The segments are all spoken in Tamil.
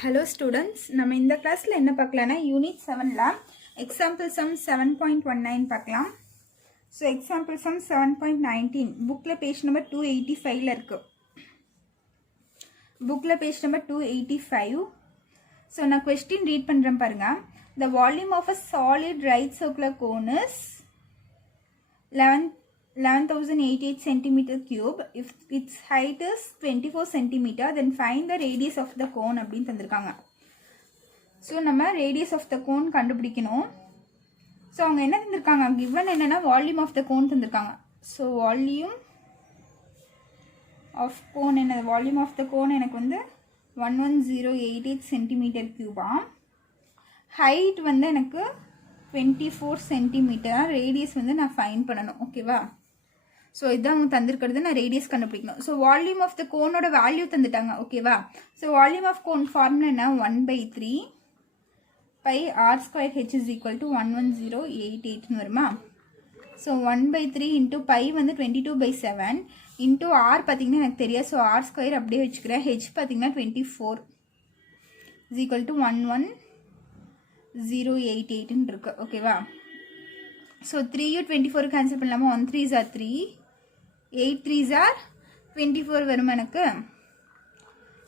Hello students, நம்ம இந்த கிளாஸ்ல என்ன பார்க்கலாம்னா யூனிட் 7ல எக்ஸாம்பிள் சம் 7.19 பார்க்கலாம். ஸோ எக்ஸாம்பிள் சம் 7.19 புக்கில் பேஜ் நம்பர் 285ல இருக்கு. புக்கில் பேஜ் நம்பர் 285. ஸோ நான் கொஸ்டின் ரீட் பண்ணுறேன் பாருங்க. The volume of a solid right circular cone is 11,088 centimeter cube. If its height is 24 centimeter, then find the radius of the cone அப்படின்னு தந்திருக்காங்க. ஸோ நம்ம radius of the cone கண்டுபிடிக்கணும். ஸோ அவங்க என்ன தந்திருக்காங்க, given என்னன்னா வால்யூம் ஆஃப் த கோன் தந்திருக்காங்க. ஸோ வால்யூம் ஆஃப் கோன் என்ன, வால்யூம் ஆஃப் த கோன் எனக்கு வந்து 11088 சென்டிமீட்டர் கியூபா. ஹைட் வந்து எனக்கு 24 சென்டிமீட்டர், ரேடியஸ் வந்து நான் ஃபைன் பண்ணணும். ஓகேவா? ஸோ இதான் அவங்க தந்திருக்கிறது, நான் ரேடியஸ் கண்டுபிடிக்கணும். ஸோ வால்யூம் ஆஃப் த கோனோட வேல்யூ தந்துட்டாங்க. ஓகேவா? So volume of cone formula என்ன, 1/3 pi r square h is equal to 11088ன்னு வருமா? ஸோ 1/3 இன்ட்டு பை வந்து 22/7 இன்ட்டு ஆர் பார்த்தீங்கன்னா எனக்கு தெரியாது. ஸோ ஆர் ஸ்கொயர் அப்படியே வச்சுக்கிறேன். ஹெச் பார்த்தீங்கன்னா 24 இஸ் ஈக்குவல் டு 11088ன்னு இருக்கு. ஓகேவா? ஸோ 3 24 கேன்சல் பண்ணலாமா? 1 3s are 3, 8 3s are 24 வரும் எனக்கு.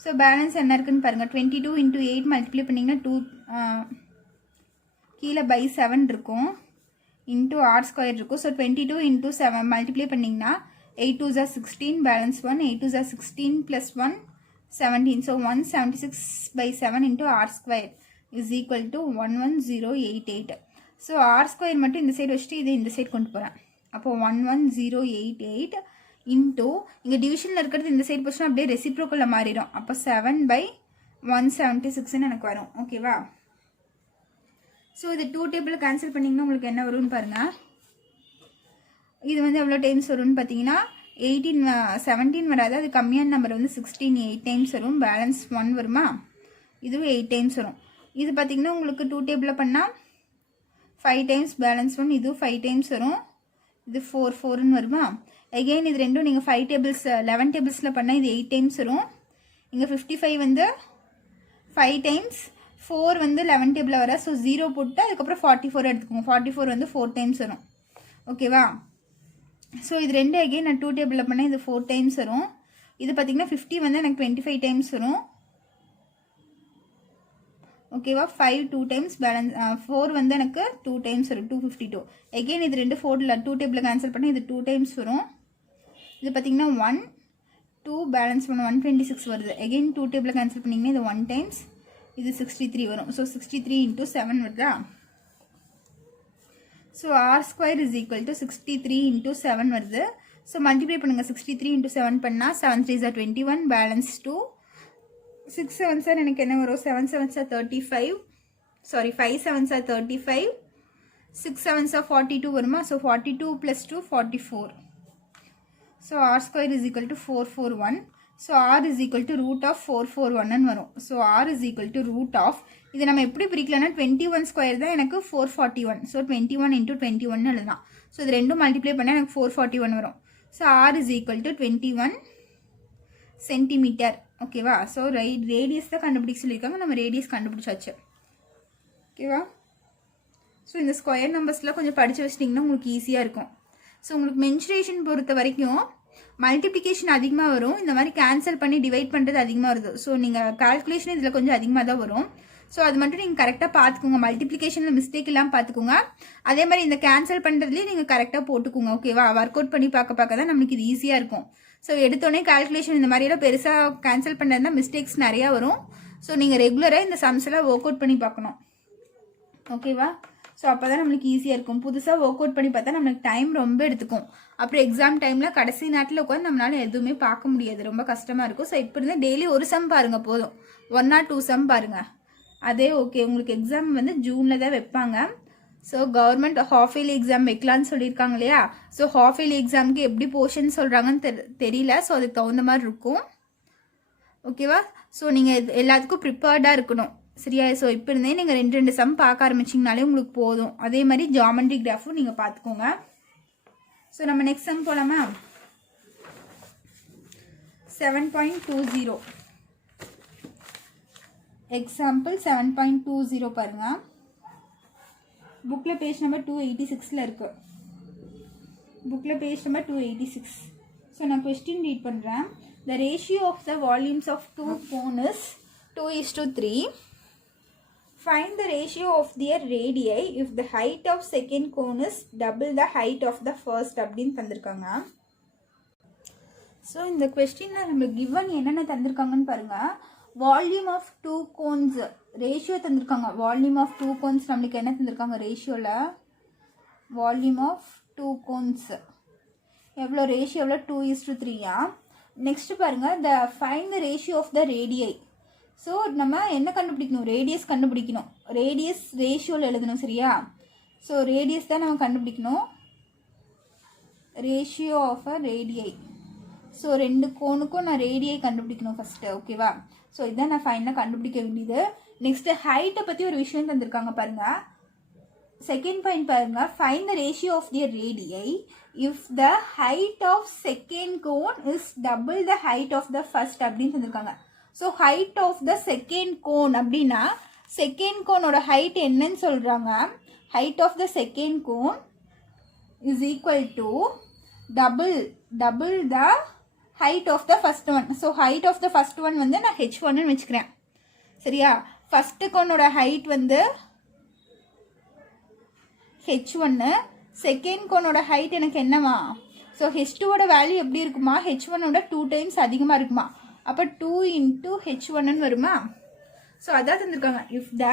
ஸோ பேலன்ஸ் என்ன இருக்குன்னு பாருங்கள். 22 இன்ட்டு 8 மல்டிப்ளை பண்ணிங்கன்னா 2 கீழே பை 7 இருக்கும், இன்ட்டு ஆர் ஸ்கொயர் இருக்கும். ஸோ 22 இன்ட்டு 7 மல்டிப்ளை பண்ணிங்கன்னா 8 2s are 16, balance 1, 8 2s are 16 plus 1 17. So 176/7 into r square is equal to 11088. So r square மட்டும் இந்த சைடு வச்சுட்டு இதை இந்த சைடு கொண்டு போகிறேன். அப்போது 11088 இன்ட்டு இங்கே டிவிஷனில் இருக்கிறது இந்த சைடு போச்சுன்னா அப்படியே ரெசிப்ரோக்கலில் மாறிடும். அப்போ 7/176ன்னு எனக்கு வரும். ஓகேவா? ஸோ இது 2 டேபிள் கேன்சல் பண்ணிங்கன்னா உங்களுக்கு என்ன வரும்னு பாருங்கள். இது வந்து எவ்வளோ டைம்ஸ் வரும்னு பார்த்தீங்கன்னா 17 வராது, அது கம்மியான நம்பர் வந்து 16 8 டைம்ஸ் வரும். பேலன்ஸ் 1 வருமா? இதுவும் 8 டைம்ஸ் வரும். இது பார்த்தீங்கன்னா உங்களுக்கு 2 டேபிளில் பண்ணால் 5 டைம்ஸ், பேலன்ஸ் 1, இது 5 டைம்ஸ் வரும். இது 4ன்னு வருமா? அகெயின் இது ரெண்டும் நீங்கள் 5 டேபிள்ஸ் 11 டேபிள்ஸில் பண்ணால் இது 8 டைம்ஸ் வரும். இங்கே 55 வந்து 5 டைம்ஸ், 4 வந்து 11 டேபிளில் வர. ஸோ 0 போட்டு அதுக்கப்புறம் 44 எடுத்துக்கோங்க. 44 வந்து 4 டைம்ஸ் வரும். ஓகேவா? ஸோ இது ரெண்டு அகெயின் நான் 2 டேபிளில் பண்ணால் இது 4 டைம்ஸ் வரும். இது பார்த்தீங்கன்னா 50 வந்து எனக்கு 25 டைம்ஸ் வரும். ஓகேவா? 5 2 டைம்ஸ், பேலன்ஸ் 4 வந்து எனக்கு 2 டைம்ஸ் வரும், 252. எகெயின் இது ரெண்டு 4ல் 2 டேபிளில் கேன்சல் பண்ணால் இது 2 டைம்ஸ் வரும். இது பார்த்தீங்கன்னா 1 2 பேலன்ஸ் 1 126 வருது. எகெயின் 2 டேபிளில் கேன்சல் பண்ணிங்கன்னா இது 1 டைம்ஸ், இது 63 வரும். ஸோ 63 இன்ட்டு 7 வருதா? So r square is equal to 63 into 7 வருது. ஸோ மல்டிப்ளை பண்ணுங்கள். 63 இன்ட்டு 7 பண்ணால் 7 3s are 21, balance 2. 6 7s are எனக்கு என்ன வரும்? 7 7s are 35, sorry 5 7s are 35, 6 7s are 42 வருமா? So 42 + 2 44. So r square is equal to 441. So r is equal to root of 441ன்னு வரும். So r is equal to root of, இதை நம்ம எப்படி பிரிக்கலாம்னா 21 ஸ்கொயர் தான் எனக்கு 441. ஸோ 21 இன்ட்டு 21 எழுதலாம். ஸோ இது ரெண்டும் மல்டிப்ளை பண்ணால் எனக்கு 441 வரும். So r is equal to 21 centimetre. ஓகேவா? ஸோ ரேடியஸ் தான் கண்டுபிடிக்க சொல்லியிருக்காங்க, நம்ம ரேடியஸ் கண்டுபிடிச்சாச்சு. ஓகேவா? ஸோ இந்த ஸ்கொயர் நம்பர்ஸ்லாம் கொஞ்சம் படித்து வச்சிட்டிங்கன்னா உங்களுக்கு ஈஸியாக இருக்கும். ஸோ உங்களுக்கு மென்சுரேஷன் பொறுத்த வரைக்கும் மல்டிப்ளிகேஷன் அதிகமாக வரும், இந்த மாதிரி கேன்சல் பண்ணி டிவைட் பண்ணுறது அதிகமாக வருது. ஸோ நீங்கள் கால்குலேஷன் இதில் கொஞ்சம் அதிகமாக தான் வரும். ஸோ அது மட்டும் நீங்கள் கரெக்டாக பார்த்துக்கோங்க. மல்டிப்ளிகேஷனில் மிஸ்டேக் இல்லாமல் பார்த்துக்கோங்க. அதே மாதிரி இந்த கேன்சல் பண்ணுறதுலேயே நீங்கள் கரெக்டாக போட்டுக்கோங்க. ஓகேவா? ஒர்க் அவுட் பண்ணி பார்க்க தான் நம்மளுக்கு இது ஈஸியாக இருக்கும். ஸோ எடுத்தோடனே கால்குலேஷன் இந்த மாதிரியெல்லாம் பெருசாக கேன்சல் பண்ணுறதுனா மிஸ்டேக்ஸ் நிறையா வரும். ஸோ நீங்கள் ரெகுலராக இந்த சம்ஸ் எல்லாம் ஒர்க் அவுட் பண்ணி பார்க்கணும். ஓகேவா? ஸோ அப்போ தான் நம்மளுக்கு ஈஸியாக இருக்கும். புதுசாக ஒர்க் அவுட் பண்ணி பார்த்தா நம்மளுக்கு டைம் ரொம்ப எடுத்துக்கும். அப்புறம் எக்ஸாம் டைமில் கடைசி நேரத்தில் உட்காந்து நம்மளால எதுவுமே பார்க்க முடியாது, ரொம்ப கஷ்டமாக இருக்கும். ஸோ இப்போ இருந்தால் டெய்லி ஒரு சம் பாருங்கள் போதும், 1 or 2 சம் பாருங்கள், அதே ஓகே. உங்களுக்கு எக்ஸாம் வந்து ஜூனில் தான் வைப்பாங்க. So government half yearly exam வைக்கலான்னு சொல்லியிருக்காங்க இல்லையா? ஸோ ஹாஃப் இயர்லி எக்ஸாமுக்கு எப்படி போர்ஷன் சொல்கிறாங்கன்னு தெரியல. ஸோ அதுக்கு தகுந்த மாதிரி இருக்கும். ஓகேவா? ஸோ நீங்கள் எல்லாத்துக்கும் ப்ரிப்பேர்டாக இருக்கணும். சரியா? ஸோ இப்போ இருந்தே நீங்கள் 2 சம் பார்க்க ஆரம்பிச்சிங்கனாலே உங்களுக்கு போதும். அதே மாதிரி ஜாமெண்ட்ரி கிராஃபும் நீங்கள் பார்த்துக்கோங்க. ஸோ நம்ம நெக்ஸ்ட் சம் போகலாமா? 7.20 எக்ஸாம்பிள் 7.20 பாருங்க. புக்கில் பேஜ் நம்பர் 286 இருக்குது. புக்கில் பேஜ் நம்பர் 286. ஸோ நான் கொஸ்டின் ரீட் பண்ணுறேன். The ratio of the volumes of two cone is 2:3. Find the ratio of their radii if the height of second cone is double the height of the first அப்படின்னு தந்திருக்காங்க. ஸோ இந்த கொஸ்டினில் நம்ம கிவன் என்னென்ன தந்திருக்காங்கன்னு பாருங்கள். Volume of two cones ratio தந்திருக்காங்க. வால்யூம் ஆஃப் டூ கோன்ஸ் நம்மளுக்கு என்ன தந்திருக்காங்க ரேஷியோவில்? வால்யூம் ஆஃப் டூ கோன்ஸ் எவ்வளோ ரேஷியோ எவ்வளோ? 2:3. நெக்ஸ்ட் பாருங்கள், the find the ratio of the radii. So நம்ம என்ன கண்டுபிடிக்கணும்? ரேடியஸ் கண்டுபிடிக்கணும். ரேடியஸ் ரேஷியோவில் எழுதணும், சரியா? ஸோ ரேடியஸ் தான் நம்ம கண்டுபிடிக்கணும். Ratio of a radii. So ரெண்டு கோனுக்கும் நான் ரேடியை கண்டுபிடிக்கணும் ஃபஸ்ட்டு, ஓகேவா? ஸோ இதான் நான் ஃபைனலாக கண்டுபிடிக்க வேண்டியது. நெக்ஸ்ட்டு ஹைட்டை பற்றி ஒரு விஷயம் தந்திருக்காங்க பாருங்கள். செகண்ட் பாயிண்ட் பாருங்க, find the ratio of their radii if the height of second cone is double the height of the first அப்படின்னு தந்திருக்காங்க. So height of the second cone அப்படின்னா செகண்ட் கோனோட ஹைட் என்னன்னு சொல்கிறாங்க. Height of the second cone is equal to double the height of the first one. So height of the first one வந்து நான் h1ன்னு வச்சுக்கிறேன், சரியா? ஃபர்ஸ்ட் கோனோட ஹைட் வந்து h1, செகண்ட் கோனோட ஹைட் எனக்கு என்னவா? ஸோ h2ஓட வேல்யூ எப்படி இருக்குமா? h1ஓட 2 டைம்ஸ் அதிகமாக இருக்குமா? அப்போ 2 × h1ன்னு வருமா? ஸோ அதான் தந்திருக்காங்க. If the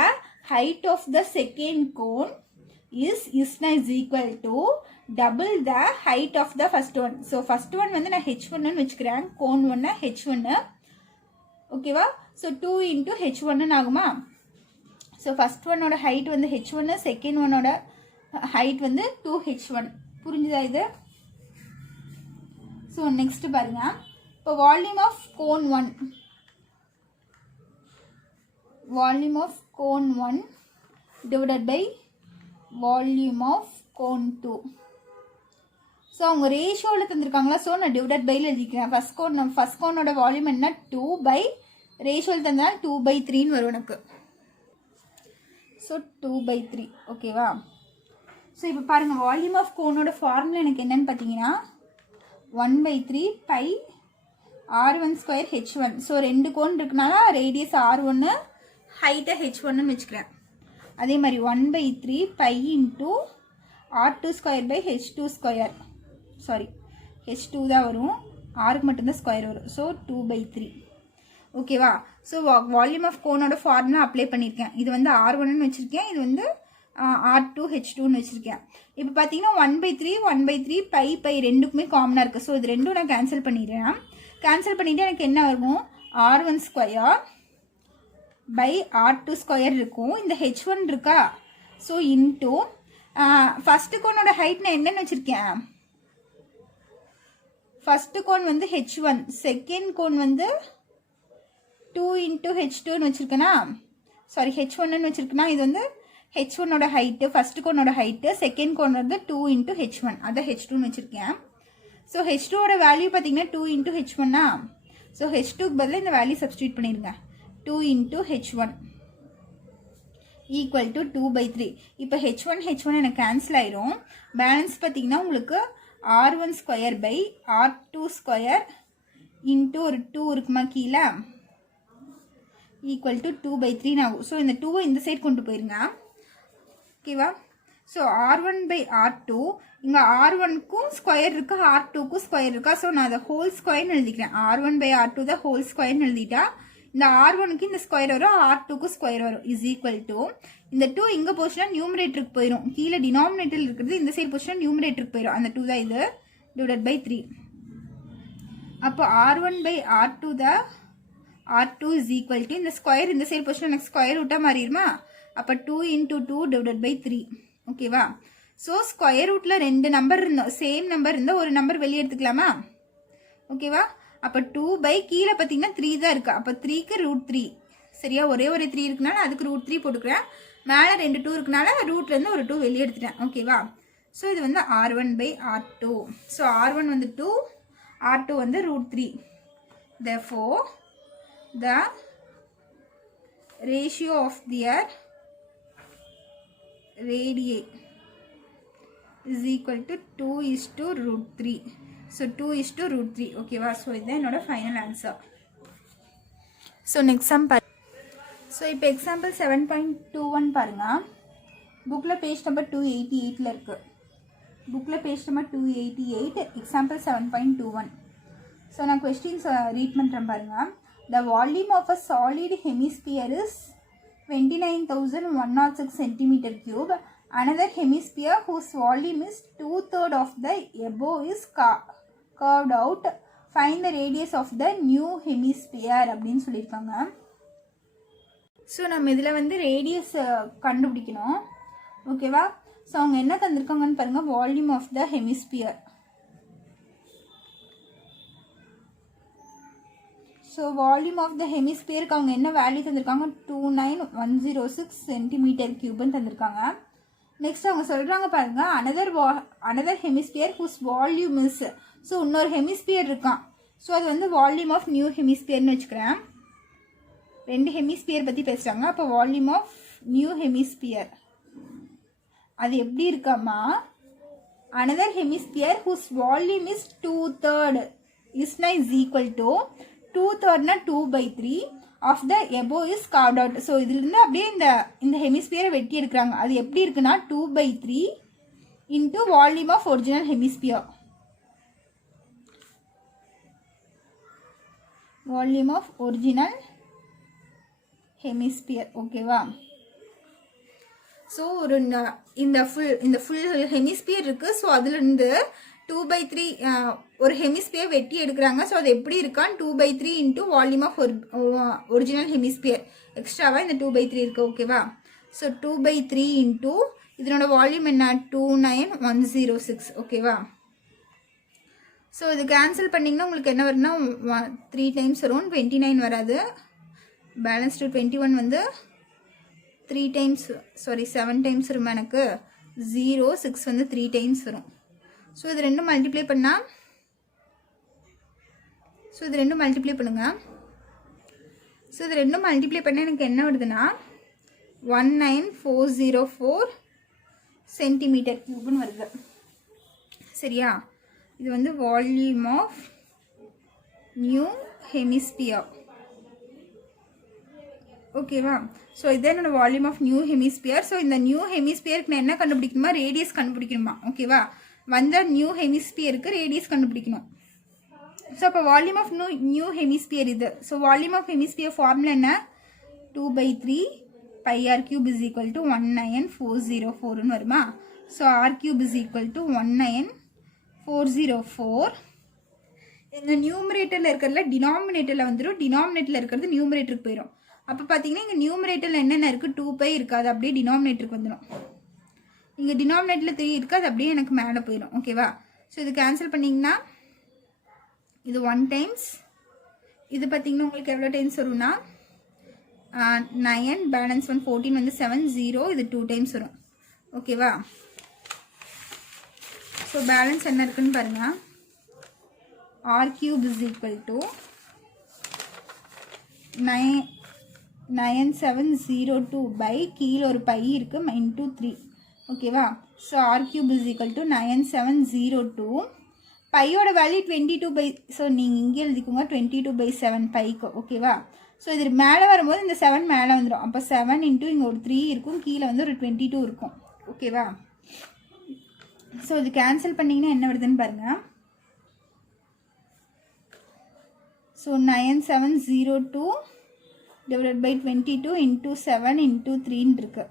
height of the second cone is equal to double the height of the first one. So first one வந்து நான் h1ன்னு வச்சுக்கிறேன், கோன் ஒன்று h1, ஓகேவா? ஸோ 2 × h1ன்னு ஆகுமா? ஸோ ஃபர்ஸ்ட் ஒன்னோட ஹைட் வந்து h1, செகண்ட் ஒன்னோட ஹைட் வந்து 2h1. புரிஞ்சுதா இது? ஸோ நெக்ஸ்ட் பாருங்க, இப்போ volume of cone 1, volume of cone 1 divided by volume of cone 2. So அவங்க ரேஷியோவில் தந்திருக்காங்களா? ஸோ நான் டிவைடட் பையில் எழுதிக்கிறேன். ஃபர்ஸ்ட் கோனோட வால்யூம் என்ன? 2 பை ரேஷியோவில் தந்தால் 2/3ன்னு வரும் எனக்கு. ஸோ 2/3, ஓகேவா? ஸோ இப்போ பாருங்கள், வால்யூம் ஆஃப் கோனோட ஃபார்முலா எனக்கு என்னன்னு பார்த்தீங்கன்னா 1/3 பை r1² h1. ஸோ ரெண்டு கோன் இருக்குனால ரேடியஸ் r1, ஹைட்டை h1ன்னு வச்சுக்கிறேன். அதே மாதிரி 1/3 pi into r2² h2². Sorry, h2 தான் வரும், ஆருக்கு மட்டும்தான் ஸ்கொயர் வரும். ஸோ 2/3, ஓகேவா? ஸோ வால்யூம் ஆஃப் கோனோட ஃபார்முலா அப்ளை பண்ணியிருக்கேன். இது வந்து r1ன்னு வச்சுருக்கேன், இது வந்து r2 h2ன்னு வச்சுருக்கேன். இப்போ பார்த்தீங்கன்னா 1/3 பை ரெண்டுக்குமே காமனாக இருக்குது. ஸோ இது ரெண்டும் நான் கேன்சல் பண்ணிடுறேன். கேன்சல் பண்ணிவிட்டு எனக்கு என்ன இருக்கும்? r1² பை r2² இருக்கும். இந்த h1 இருக்கா? ஸோ இன்ட்டு ஃபஸ்ட்டு கோனோட ஹைட் நான் என்னன்னு வச்சுருக்கேன்? ஃபஸ்ட்டு கோன் வந்து h1, செகண்ட் கோன் வந்து 2 × h2ன்னு வச்சுருக்கேனா? சாரி, h1ன்னு வச்சுருக்கேனா? இது வந்து h1ஓட ஹைட்டு, ஃபஸ்ட்டு கோனோட ஹைட்டு, செகண்ட் கோன் வந்து 2 × h1, அதை h2ன்னு வச்சுருக்கேன். ஸோ h2ஓட வேல்யூ பார்த்தீங்கன்னா 2 × h1. ஸோ h2க்கு பதிலாக இந்த வேல்யூ சப்ஸ்டியூட் பண்ணிடுங்க. 2 × h1 ஈக்குவல் டு 2/3. இப்போ h1 எனக்கு கேன்சல் ஆயிரும். பேலன்ஸ் பார்த்தீங்கன்னா உங்களுக்கு r1² பை r2² இன்ட்டு ஒரு 2 இருக்குமா கீழே, ஈக்குவல் டு 2/3 ஆகும். ஸோ இந்த 2வை இந்த சைட் கொண்டு போயிருங்க, ஓகேவா? ஸோ r1 பை r2, இங்கே r1க்கும் ஸ்கொயர் இருக்கா, r2க்கும் ஸ்கொயர் இருக்கா? ஸோ நான் அதை ஹோல் ஸ்கொயர்னு எழுதிக்கிறேன். r1 பை r2 தான் ஹோல் ஸ்கொயர்னு எழுதிட்டா இந்த r1க்கு இந்த ஸ்கொயர் வரும், r2க்கு ஸ்கொயர் வரும், இஸ் ஈக்குவல் டு இந்த 2 இங்கே போச்சுன்னா நியூமரேட்டருக்கு போயிடும், கீழே டினாமினேட்டர் இருக்கிறது இந்த சைடு போச்சுன்னா நியூமரேட்டருக்கு போயிடும். அந்த 2 தான் இது, டிவைடட் பை 3. அப்போ r1 பை r2 தான் r2 இஸ் ஈக்குவல் டு இந்த ஸ்கொயர் இந்த சைடு போச்சுன்னா எனக்கு ஸ்கொயர் விட்டால் மாறிடுமா? அப்போ 2 × 2 டிவைடட் பை 3, ஓகேவா? ஸோ ஸ்கொயர் ரூட்டில் ரெண்டு நம்பர் இருந்தோம், சேம் நம்பர் இருந்தால் ஒரு நம்பர் வெளியே எடுத்துக்கலாமா? ஓகேவா? அப்போ 2 பை கீழே பார்த்தீங்கன்னா 3 தான் இருக்குது. அப்போ 3க்கு √3, சரியா? ஒரே ஒரு 3 இருக்குனால அதுக்கு √3 போட்டுக்கிறேன். மேலே 2 2 இருக்குனால ரூட்லேருந்து ஒரு 2 வெளியே எடுத்துட்டேன், ஓகேவா? ஸோ இது வந்து r1 by r2. So r1 வந்து 2, r2 வந்து √3. Therefore the ratio of their radii is equal to 2:√3. So 2:√3. ஓகேவா? ஸோ இதுதான் என்னோட final answer. So next sum பாரு. ஸோ இப்போ எக்ஸாம்பிள் 7.21 பாருங்க. புக்கில் பேஜ் நம்பர் 288 இருக்குது. புக்கில் பேஜ் நம்பர் 288, எக்ஸாம்பிள் 7.21. ஸோ நான் கொஸ்டின்ஸ் ரீட் பண்ணுறேன் பாருங்கள். The volume of a solid hemisphere is 29,106 centimeter cube. Another hemisphere whose volume is 2/3 of the above is carved out. Find the radius of the new hemisphere அப்படின்னு சொல்லியிருக்காங்க. ஸோ நம்ம இதில் வந்து ரேடியஸ் கண்டுபிடிக்கணும். ஓகேவா? ஸோ அவங்க என்ன தந்திருக்காங்கன்னு பாருங்கள். Volume of the hemisphere. So volume of the ஹெமிஸ்பியருக்கு அவங்க என்ன வேல்யூ தந்திருக்காங்க? 29106 சென்டிமீட்டர் கியூப்னு தந்திருக்காங்க. நெக்ஸ்ட் அவங்க சொல்கிறாங்க பாருங்கள், another hemisphere whose volume is. So இன்னொரு ஹெமிஸ்பியர் இருக்கான். ஸோ அது வந்து வால்யூம் ஆஃப் நியூ ஹெமிஸ்பியர்னு வச்சுக்கிறேன். ரெண்டு ஹெமிஸ்பியர் பற்றி பேசுகிறாங்க. அப்போ வால்யூம் ஆஃப் நியூ ஹெமிஸ்பியர் அது எப்படி இருக்காமா? Another hemisphere whose volume is 2/3 is equal to 2/3 2/3 of the above is carved out. So இதுலேருந்து அப்படியே இந்த ஹெமிஸ்பியரை வெட்டி எடுக்கிறாங்க. அது எப்படி இருக்குன்னா 2/3 into volume of original hemisphere. Volume of original hemisphere. ஓகேவா? ஸோ இந்த ஃபுல் ஹெமிஸ்பியர் இருக்குது. ஸோ அதுலேருந்து 2/3 ஒரு ஹெமிஸ்பியர் வெட்டி எடுக்கிறாங்க. ஸோ அது எப்படி இருக்கான்னு 2/3 இன்ட்டு வால்யூம் ஆஃப் ஒரிஜினல் ஹெமிஸ்பியர். எக்ஸ்ட்ராவாக இந்த 2/3 இருக்குது. ஓகேவா? ஸோ 2/3 இன்ட்டு இதனோட வால்யூம் என்ன? 29106. ஓகேவா? ஸோ இது கேன்சல் பண்ணிங்கன்னா உங்களுக்கு என்ன வரும்னா 3 டைம்ஸ் வரும். 29 வராது. பேலன்ஸ் 21 வந்து 3 டைம்ஸ், சாரி 7 டைம்ஸ் வரும் எனக்கு. 0 6 வந்து 3 டைம்ஸ் வரும். ஸோ இது ரெண்டும் மல்டிப்ளை பண்ணால், ஸோ இது ரெண்டும் மல்டிப்ளை பண்ணுங்கள். ஸோ இது ரெண்டும் மல்டிப்ளை பண்ணால் எனக்கு என்ன வருதுன்னா 19404 சென்டிமீட்டர் கியூப்னு வருது. சரியா? இது வந்து வால்யூம் ஆஃப் நியூ ஹெமிஸ்பியர். ஓகேவா? ஸோ இதான் என்னோட volume of new hemisphere. So இந்த நியூ ஹெமிஸ்பியருக்கு நான் என்ன கண்டுபிடிக்கணுமா? ரேடியஸ் கண்டுபிடிக்கணுமா? ஓகேவா? வந்த நியூ ஹெமிஸ்பியருக்கு ரேடியஸ் கண்டுபிடிக்கணும். ஸோ அப்போ வால்யூம் ஆஃப் நியூ ஹெமிஸ்பியர் இது. So volume of hemisphere formula என்ன? 2/3 πr³ is equal to 19404ன்னு வருமா? ஸோ r³ is equal to 19404. இந்த நியூமரேட்டரில் இருக்கிறதுல டினாமினேட்டரில் வந்துடும். டினாமினேட்டரில் இருக்கிறது நியூமரேட்டருக்கு போயிடும். அப்போ பார்த்தீங்கன்னா இங்கே நியூமரேட்டரில் என்னென்ன இருக்குது? 2π இருக்காது. அப்படியே டினாமினேட்டருக்கு வந்துடும். இங்கே டினாமினேட்டரில் 3 இருக்குது. அது அப்படியே எனக்கு மேலே போயிடும். ஓகேவா? ஸோ இது கேன்சல் பண்ணிங்கன்னா இது 1 டைம்ஸ். இது பார்த்தீங்கன்னா உங்களுக்கு எவ்வளோ டைம்ஸ் வரும்னா 9, பேலன்ஸ் 1 14 வந்து 7 0. இது 2 டைம்ஸ் வரும். ஓகேவா? ஸோ பேலன்ஸ் என்ன இருக்குன்னு பாருங்கள். r³ is equal to 9702 by கீழே ஒரு பை இருக்குது into 3. ஓகேவா? So r³ is equal to 9702. பையோட வேல்யூ 22 ஸோ நீங்கள் இங்கே எழுதிக்கோங்க 22/7 பைக்கு. ஓகேவா? ஸோ இது மேலே வரும்போது இந்த 7 மேலே வந்துடும். அப்போ 7 இன்ட்டு இங்கே ஒரு 3 இருக்கும். கீழே வந்து ஒரு 22 இருக்கும். ஓகேவா? ஸோ இது கேன்சல் பண்ணிங்கன்னா என்ன வருதுன்னு பாருங்கள். So 9702 divided by 22 into 7 into 3 இருக்கு.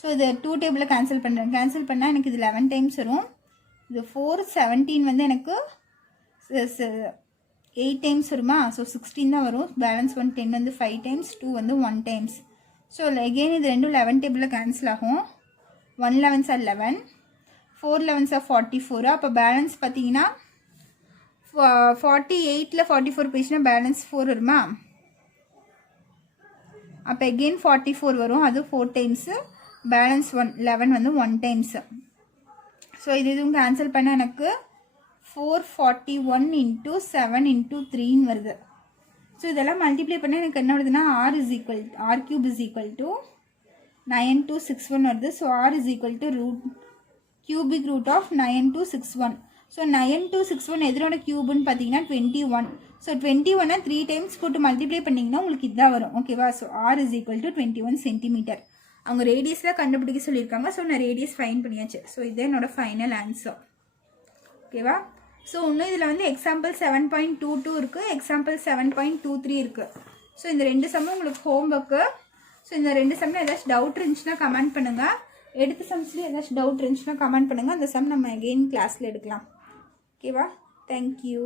ஸோ இது 2 டேபிளில் கேன்சல் பண்ணுறேன். கேன்சல் பண்ணால் எனக்கு இது 11 டைம்ஸ் வரும். இது 4 17 வந்து எனக்கு 8 டைம்ஸ் வருமா? ஸோ 16 தான் வரும். பேலன்ஸ் 1 10 வந்து 5 டைம்ஸ், 2 வந்து 1 டைம்ஸ். ஸோ அகெயின் இது ரெண்டும் 11 டேபிளில் கேன்சல் ஆகும். 1 11s are 11, 4 11s are 44. அப்போ பேலன்ஸ் பார்த்தீங்கன்னா 48ல் 44 போயிடுச்சுன்னா பேலன்ஸ் 4 வருமா? அப்போ எகெயின் 44 வரும். அது 4 டைம்ஸு. பேலன்ஸ் 11 வந்து 1 டைம்ஸு. ஸோ இதுவும் கேன்சல் பண்ண எனக்கு 441 into 7 into 3 வருது. ஸோ இதெல்லாம் மல்டிப்ளை பண்ணால் எனக்கு என்ன வருதுன்னா r cube is equal to 9261 வருது. So r is equal to cubic root of 9261. So 9261 எதனோட கியூப்னு பார்த்தீங்கன்னா 21. ஸோ 21 3 டைம்ஸ் போட்டு மல்டிப்ளை பண்ணிங்கன்னா உங்களுக்கு இதுதான் வரும். ஓகேவா? So r is equal to 21 centimetre. அவங்க ரேடியஸில் கண்டுபிடிக்க சொல்லியிருக்காங்க. ஸோ நான் ரேடியஸ் ஃபைன் பண்ணியாச்சு. ஸோ இது என்னோட ஃபைனல் ஆன்சர். ஓகேவா? ஸோ இன்னும் இதில் வந்து எக்ஸாம்பிள் 7.22 இருக்குது, எக்ஸாம்பிள் 7.23 இருக்குது. ஸோ இந்த 2 சம்மும் உங்களுக்கு ஹோம் ஒர்க்கு. ஸோ இந்த 2 சம்மில் ஏதாச்சும் டவுட் இருந்துச்சுன்னா கமெண்ட் பண்ணுங்கள். எடுத்த சம்ஸ்லேயே ஏதாச்சும் டவுட் இருந்துச்சுன்னா கமெண்ட் பண்ணுங்கள். அந்த சம் நம்ம அகெயின் கிளாஸில் எடுக்கலாம். ஓகேவா? தேங்க்யூ.